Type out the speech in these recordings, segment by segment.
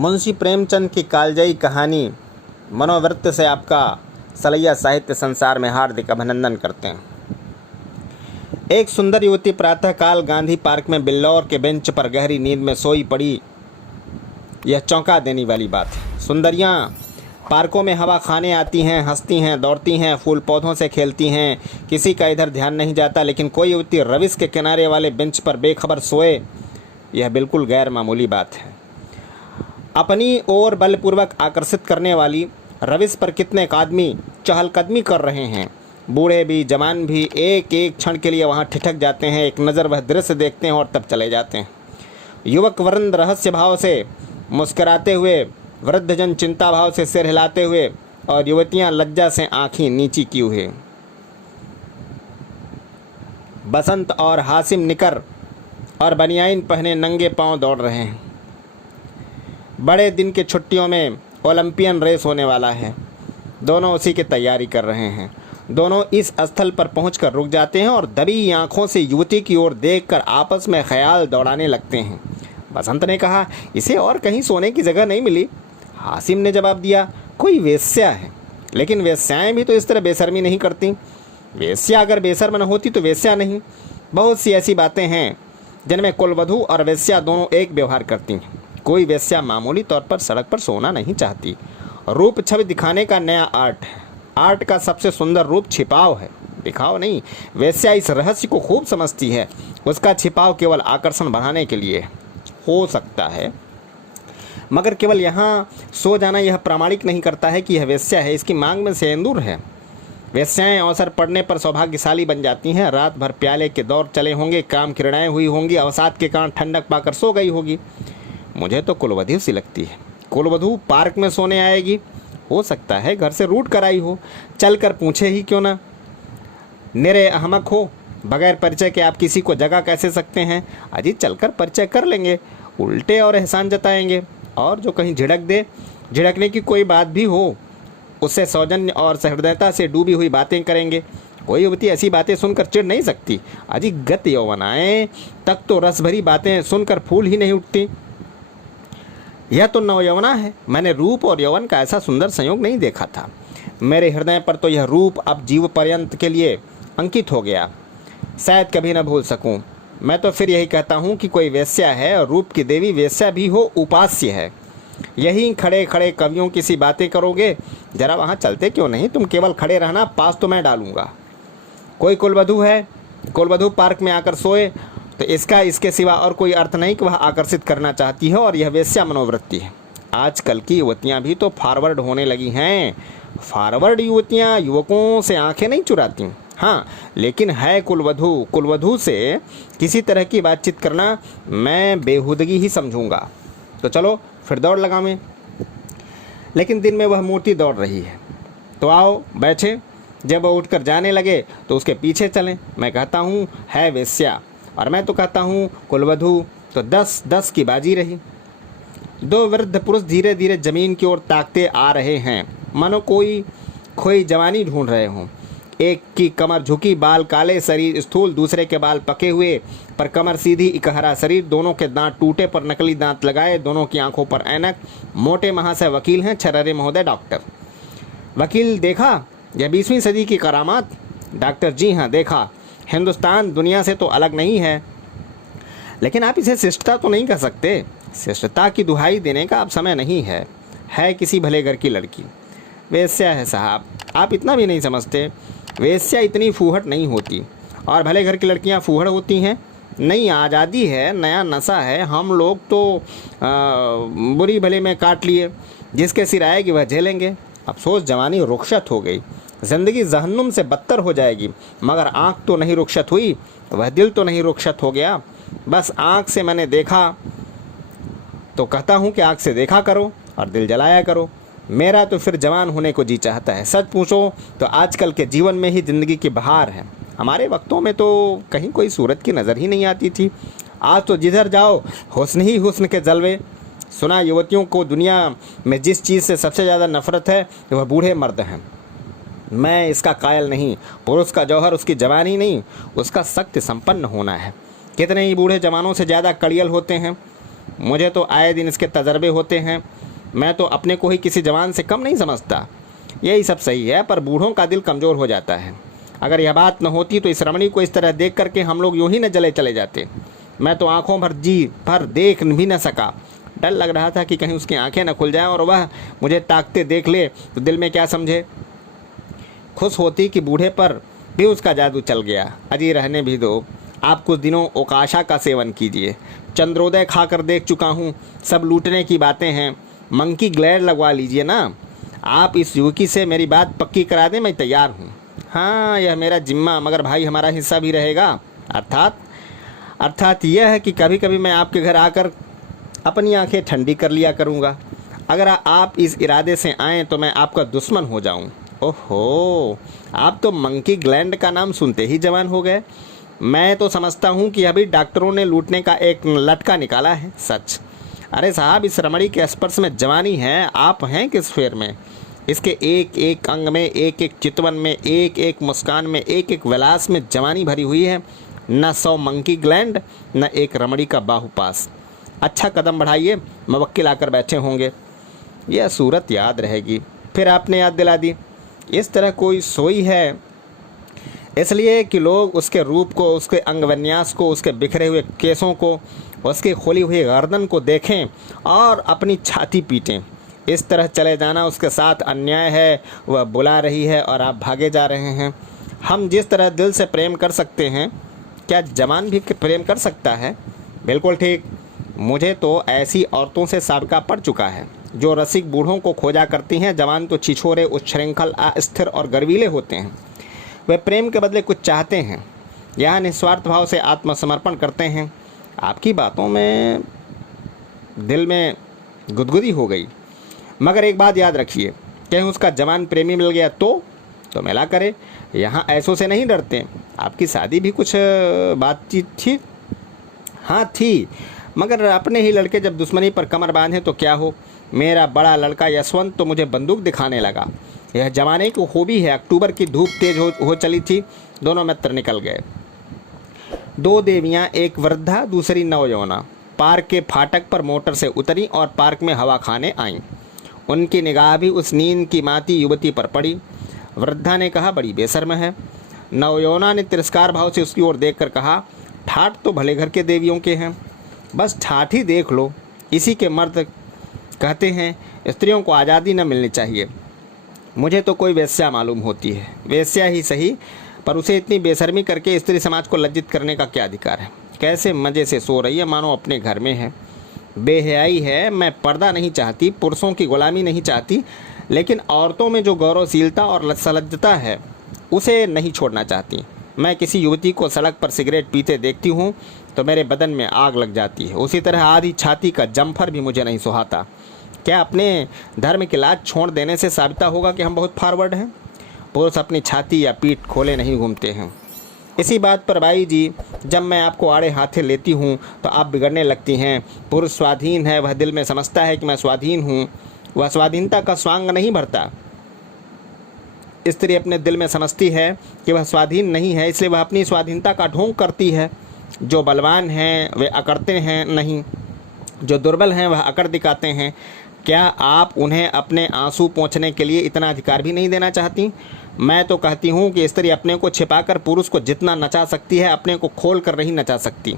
मुंशी प्रेमचंद की कालजयी कहानी मनोवृत्त से आपका सलैया साहित्य संसार में हार्दिक अभिनंदन करते हैं। एक सुंदर युवती प्रातःकाल गांधी पार्क में बिल्लौर के बेंच पर गहरी नींद में सोई पड़ी। यह चौंका देने वाली बात है। सुंदरियां पार्कों में हवा खाने आती हैं, हंसती हैं, दौड़ती हैं, फूल पौधों से खेलती हैं, किसी का इधर ध्यान नहीं जाता। लेकिन कोई युवती रविश के किनारे वाले बेंच पर बेखबर सोए, यह बिल्कुल गैर मामूली बात है। अपनी ओर बलपूर्वक आकर्षित करने वाली रविश पर कितने आदमी चहलकदमी कर रहे हैं। बूढ़े भी जवान भी एक एक क्षण के लिए वहां ठिठक जाते हैं, एक नज़र वह दृश्य देखते हैं और तब चले जाते हैं। युवक वृंद रहस्य भाव से मुस्कुराते हुए, वृद्धजन चिंता भाव से सिर हिलाते हुए और युवतियां लज्जा से आंखें नीची किए हुए। बसंत और हासिम निकर और बनियाइन पहने नंगे पांव दौड़ रहे हैं। बड़े दिन के छुट्टियों में ओलंपियन रेस होने वाला है। दोनों उसी की तैयारी कर रहे हैं। दोनों इस स्थल पर पहुंचकर रुक जाते हैं और दबी आंखों से युवती की ओर देखकर आपस में ख्याल दौड़ाने लगते हैं। बसंत ने कहा, इसे और कहीं सोने की जगह नहीं मिली। हासिम ने जवाब दिया, कोई वेश्या है। लेकिन वेश्याएं भी तो इस तरह बेशर्मी नहीं करती। वेश्या अगर बेशर्म न होती तो वेश्या नहीं। बहुत सी ऐसी बातें हैं जिनमें कुलवधू और वेश्या दोनों एक व्यवहार करती हैं। कोई वेश्या मामूली तौर पर सड़क पर सोना नहीं चाहती। रूप छवि दिखाने का नया आर्ट है। आर्ट का सबसे सुंदर रूप छिपाव है, दिखाव नहीं। वेश्या इस रहस्य को खूब समझती है। उसका छिपाव केवल आकर्षण बढ़ाने के लिए हो सकता है, मगर केवल यहाँ सो जाना यह प्रमाणित नहीं करता है कि यह वेश्या है। इसकी मांग में सिंदूर है। वेश्याएं अवसर पड़ने पर सौभाग्यशाली बन जाती हैं। रात भर प्याले के दौर चले होंगे, काम किरणाएं हुई होंगी, अवसाद के कारण ठंडक पाकर सो गई होगी। मुझे तो कुलवधू सी लगती है। कुलवधू पार्क में सोने आएगी। हो सकता है घर से रूट कर आई हो। चल कर पूछे ही क्यों ना। निरे अहमक हो, बगैर परिचय के आप किसी को जगह कैसे सकते हैं। अजी चलकर परिचय कर लेंगे, उल्टे और एहसान जताएंगे। और जो कहीं झिड़क दे, झिड़कने की कोई बात भी हो, उससे सौजन्य और सहृदयता से डूबी हुई बातें करेंगे। कोई युवती ऐसी बातें सुनकर चिढ़ नहीं सकती। अजी गत यौवनाएं तक तो रस भरी बातें सुनकर फूल ही नहीं उठती। यह तो नवयौवना है। मैंने रूप और यौवन का ऐसा सुंदर संयोग नहीं देखा था। मेरे हृदय पर तो यह रूप अब जीव पर्यंत के लिए अंकित हो गया। शायद कभी न भूल सकूं। मैं तो फिर यही कहता हूं कि कोई वेश्या है और रूप की देवी वेश्या भी हो, उपास्य है। यही खड़े खड़े कवियों की सी बातें करोगे। जरा वहाँ चलते क्यों नहीं। तुम केवल खड़े रहना, पास तो मैं डालूंगा। कोई कुलवधू है, कुलवधू पार्क में आकर सोए तो इसका इसके सिवा और कोई अर्थ नहीं कि वह आकर्षित करना चाहती है और यह वेश्या मनोवृत्ति है। आजकल की युवतियां भी तो फॉरवर्ड होने लगी हैं। फॉरवर्ड युवतियां युवकों से आंखें नहीं चुराती, हाँ, लेकिन है कुलवधू। कुलवधू से किसी तरह की बातचीत करना मैं बेहुदगी ही समझूंगा। तो चलो फिर दौड़ लगावें। लेकिन दिन में वह मूर्ति दौड़ रही है, तो आओ बैठे। जब वह उठकर जाने लगे तो उसके पीछे चलें। मैं कहता हूँ है वेश्या और मैं तो कहता हूँ कुलवधू। तो 10-10 की बाजी रही। दो वृद्ध पुरुष धीरे धीरे जमीन की ओर ताकते आ रहे हैं, मानो कोई खोई जवानी ढूंढ रहे हों। एक की कमर झुकी, बाल काले, शरीर स्थूल। दूसरे के बाल पके हुए पर कमर सीधी, इकहरा शरीर। दोनों के दांत टूटे पर नकली दांत लगाए। दोनों की आंखों पर ऐनक। मोटे महाशय वकील हैं, छर्रे महोदय डॉक्टर। वकील, देखा यह 20वीं सदी की करामात। डॉक्टर, जी हाँ देखा। हिंदुस्तान दुनिया से तो अलग नहीं है, लेकिन आप इसे शिष्टता तो नहीं कह सकते। शिष्टता की दुहाई देने का अब समय नहीं है। है किसी भले घर की लड़की। वेश्या है साहब, आप इतना भी नहीं समझते। वेश्या इतनी फूहड़ नहीं होती और भले घर की लड़कियां फूहड़ होती हैं। नई आज़ादी है, नया नशा है। हम लोग तो बुरी भले में काट लिए। जिसके सिर आएगी वह झेलेंगे। अफसोस जवानी रुखसत हो गई। ज़िंदगी जहन्नुम से बदतर हो जाएगी। मगर आँख तो नहीं रुखसत हुई, वह दिल तो नहीं रुखसत हो गया। बस आँख से मैंने देखा तो कहता हूँ कि आँख से देखा करो और दिल जलाया करो। मेरा तो फिर जवान होने को जी चाहता है। सच पूछो तो आजकल के जीवन में ही ज़िंदगी की बहार है। हमारे वक्तों में तो कहीं कोई सूरत की नज़र ही नहीं आती थी। आज तो जिधर जाओ हुस्न ही हुस्न के जलवे। सुना युवतियों को दुनिया में जिस चीज़ से सबसे ज़्यादा नफरत है वह बूढ़े मर्द हैं। मैं इसका कायल नहीं। पुरुष का जौहर उसकी जवानी नहीं, उसका शक्ति संपन्न होना है। कितने ही बूढ़े जवानों से ज़्यादा कड़ियल होते हैं। मुझे तो आए दिन इसके तजर्बे होते हैं। मैं तो अपने को ही किसी जवान से कम नहीं समझता। यही सब सही है, पर बूढ़ों का दिल कमज़ोर हो जाता है। अगर यह बात न होती तो इस रमणी को इस तरह देख करके हम लोग यूं ही न जले चले जाते। मैं तो आंखों भर जी भर देख भी न सका। डर लग रहा था कि कहीं उसकी आंखें न खुल जाएं और वह मुझे ताकते देख ले तो दिल में क्या समझे। खुश होती कि बूढ़े पर भी उसका जादू चल गया। अजी रहने भी दो, आप कुछ दिनों ओकाशा का सेवन कीजिए। चंद्रोदय खाकर देख चुका हूँ, सब लूटने की बातें हैं। मंकी ग्लैड लगवा लीजिए ना। आप इस युवकी से मेरी बात पक्की करा दें, मैं तैयार हूँ। हाँ, यह मेरा जिम्मा, मगर भाई हमारा हिस्सा भी रहेगा। अर्थात यह है कि कभी कभी मैं आपके घर आकर अपनी आंखें ठंडी कर लिया करूँगा। अगर आप इस इरादे से आएँ तो मैं आपका दुश्मन हो जाऊँ। ओहो, आप तो मंकी ग्लैंड का नाम सुनते ही जवान हो गए। मैं तो समझता हूँ कि अभी डॉक्टरों ने लूटने का एक लटका निकाला है। सच? अरे साहब, इस रमणी के स्पर्श में जवानी है। आप हैं किस फेर में? इसके एक एक अंग में, एक एक चितवन में, एक एक मुस्कान में, एक एक विलास में जवानी भरी हुई है। न 100 मंकी ग्लैंड, न एक रमणी का बाहुपास। अच्छा, कदम बढ़ाइए, मुवक्किल आकर बैठे होंगे। यह सूरत याद रहेगी। फिर आपने याद दिला दी। इस तरह कोई सोई है इसलिए कि लोग उसके रूप को, उसके अंग विन्यास को, उसके बिखरे हुए केसों को, उसकी खोली हुई गर्दन को देखें और अपनी छाती पीटें। इस तरह चले जाना उसके साथ अन्याय है। वह बुला रही है और आप भागे जा रहे हैं। हम जिस तरह दिल से प्रेम कर सकते हैं, क्या जवान भी प्रेम कर सकता है? बिल्कुल ठीक। मुझे तो ऐसी औरतों से साबिका पड़ चुका है जो रसिक बूढ़ों को खोजा करती हैं। जवान तो छिछोरे, उच्छृंखल, अस्थिर और गर्वीले होते हैं। वे प्रेम के बदले कुछ चाहते हैं, यहाँ निस्वार्थ भाव से आत्मसमर्पण करते हैं। आपकी बातों में दिल में गुदगुदी हो गई। मगर एक बात याद रखिए, कहीं उसका जवान प्रेमी मिल गया तो मिला करे। यहाँ ऐसों से नहीं डरते। आपकी शादी भी कुछ बातचीत थी? हाँ थी, मगर अपने ही लड़के जब दुश्मनी पर कमर बांधे तो क्या हो। मेरा बड़ा लड़का यशवंत तो मुझे बंदूक दिखाने लगा। यह जमाने की खूबी है। अक्टूबर की धूप तेज हो चली थी। दोनों मित्र निकल गए। 2 देवियाँ, एक वृद्धा दूसरी नवयौवना, पार्क के फाटक पर मोटर से उतरी और पार्क में हवा खाने आईं। उनकी निगाह भी उस नींद की माती युवती पर पड़ी। वृद्धा ने कहा, बड़ी बेशर्म है। नवयौवना ने तिरस्कार भाव से उसकी ओर देखकर कहा, ठाठ तो भले घर के देवियों के हैं, बस ठाठ ही देख लो। इसी के मर्द कहते हैं स्त्रियों को आज़ादी न मिलनी चाहिए। मुझे तो कोई वेश्या मालूम होती है। वेश्या ही सही, पर उसे इतनी बेशर्मी करके स्त्री समाज को लज्जित करने का क्या अधिकार है? कैसे मज़े से सो रही है, मानो अपने घर में है। बेहयाई है। मैं पर्दा नहीं चाहती, पुरुषों की गुलामी नहीं चाहती, लेकिन औरतों में जो गौरवशीलता और सलज्जता है उसे नहीं छोड़ना चाहती। मैं किसी युवती को सड़क पर सिगरेट पीते देखती हूँ तो मेरे बदन में आग लग जाती है। उसी तरह आधी छाती का जम्फर भी मुझे नहीं सुहाता। क्या अपने धर्म की लाज छोड़ देने से साबित होगा कि हम बहुत फॉरवर्ड हैं? पुरुष अपनी छाती या पीठ खोले नहीं घूमते हैं। इसी बात पर भाई जी, जब मैं आपको आड़े हाथे लेती हूँ तो आप बिगड़ने लगती हैं। पुरुष स्वाधीन है, वह दिल में समझता है कि मैं स्वाधीन हूँ। वह स्वाधीनता का स्वांग नहीं भरता। स्त्री अपने दिल में समझती है कि वह स्वाधीन नहीं है, इसलिए वह अपनी स्वाधीनता का ढोंग करती है। जो बलवान हैं वे अकड़ते हैं नहीं, जो दुर्बल हैं वह अकड़ दिखाते हैं। क्या आप उन्हें अपने आंसू पोंछने के लिए इतना अधिकार भी नहीं देना चाहती? मैं तो कहती हूँ कि स्त्री अपने को छिपाकर पुरुष को जितना नचा सकती है, अपने को खोल कर नहीं नचा सकती।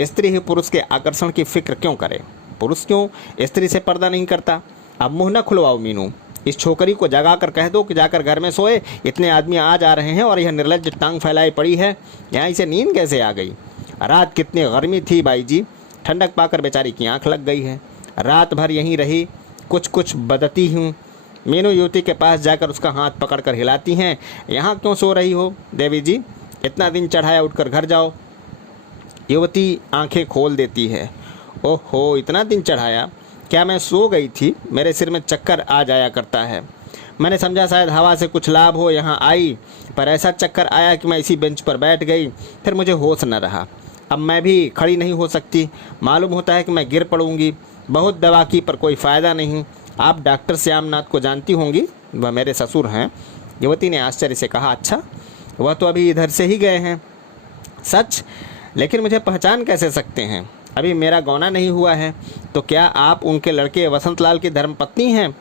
स्त्री ही पुरुष के आकर्षण की फिक्र क्यों करे? पुरुष क्यों स्त्री से पर्दा नहीं करता? अब मुँह न खुलवाओ मीनू। इस छोकरी को जगा कर कह दो कि जाकर घर में सोए। इतने आदमी आ जा रहे हैं और यह निर्लज्ज टांग फैलाई पड़ी है। यहाँ इसे नींद कैसे आ गई? रात कितनी गर्मी थी भाई जी, ठंडक पाकर बेचारी की आंख लग गई है। रात भर यहीं रही, कुछ बदती हूँ। मीनू युवती के पास जाकर उसका हाथ पकड़कर हिलाती हैं। यहाँ क्यों सो रही हो देवी जी? इतना दिन चढ़ाया, उठकर घर जाओ। युवती आंखें खोल देती है। ओहो, इतना दिन चढ़ाया? क्या मैं सो गई थी? मेरे सिर में चक्कर आ जाया करता है। मैंने समझा शायद हवा से कुछ लाभ हो, यहाँ आई, पर ऐसा चक्कर आया कि मैं इसी बेंच पर बैठ गई। फिर मुझे होश न रहा। अब मैं भी खड़ी नहीं हो सकती। मालूम होता है कि मैं गिर पड़ूंगी। बहुत दवा की पर कोई फ़ायदा नहीं। आप डॉक्टर श्यामनाथ को जानती होंगी, वह मेरे ससुर हैं। युवती ने आश्चर्य से कहा, अच्छा, वह तो अभी इधर से ही गए हैं। सच? लेकिन मुझे पहचान कैसे सकते हैं? अभी मेरा गौना नहीं हुआ है, तो क्या आप उनके लड़के वसंतलाल की धर्मपत्नी हैं?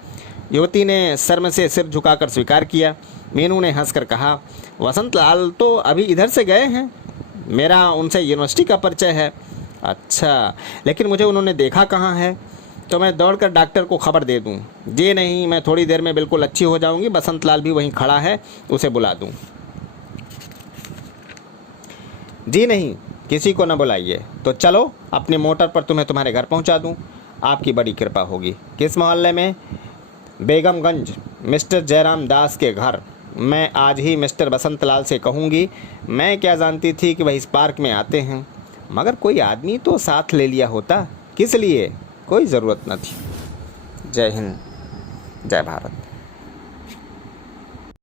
युवती ने शर्म से सिर झुकाकर स्वीकार किया। मीनू ने हंसकर कहा, वसंतलाल तो अभी इधर से गए हैं, मेरा उनसे यूनिवर्सिटी का परिचय है। अच्छा, लेकिन मुझे उन्होंने देखा कहाँ है? तो मैं दौड़कर डॉक्टर को खबर दे दूँ? जी नहीं, मैं थोड़ी देर में बिल्कुल अच्छी हो जाऊँगी, वसंतलाल भी वहीं खड़ा है, उसे बुला दूँ? जी नहीं, किसी को न बुलाइए। तो चलो, अपनी मोटर पर तुम्हें तुम्हारे घर पहुंचा दूं, आपकी बड़ी कृपा होगी। किस मोहल्ले में? बेगमगंज, मिस्टर जयराम दास के घर। मैं आज ही मिस्टर वसंतलाल से कहूँगी। मैं क्या जानती थी कि वह इस पार्क में आते हैं, मगर कोई आदमी तो साथ ले लिया होता। किस लिए? कोई ज़रूरत न थी। जय हिंद, जय भारत।